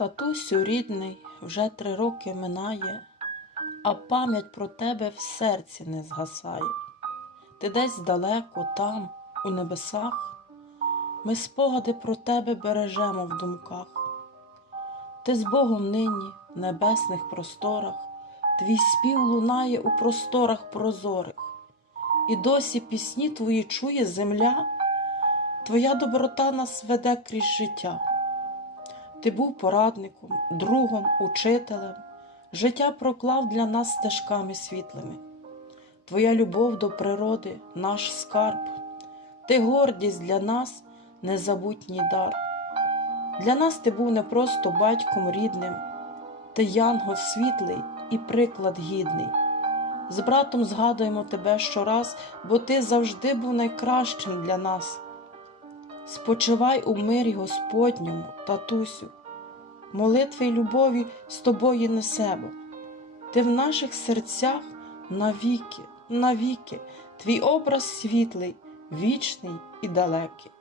Татусю рідний, вже три роки минає, а пам'ять про тебе в серці не згасає. Ти десь далеко, там, у небесах, ми спогади про тебе бережемо в думках. Ти з Богом нині в небесних просторах, твій спів лунає у просторах прозорих, і досі пісні твої чує земля, твоя доброта нас веде крізь життя. Ти був порадником, другом, учителем, життя проклав для нас стежками світлими. Твоя любов до природи, наш скарб, ти гордість для нас, незабутній дар. Для нас ти був не просто батьком рідним, ти янгол світлий і приклад гідний. З братом згадуємо тебе щораз, бо ти завжди був найкращим для нас. Спочивай у мирі Господньому, татусю, молитви й любові з тобою несемо. Ти в наших серцях навіки, навіки, твій образ світлий, вічний і далекий.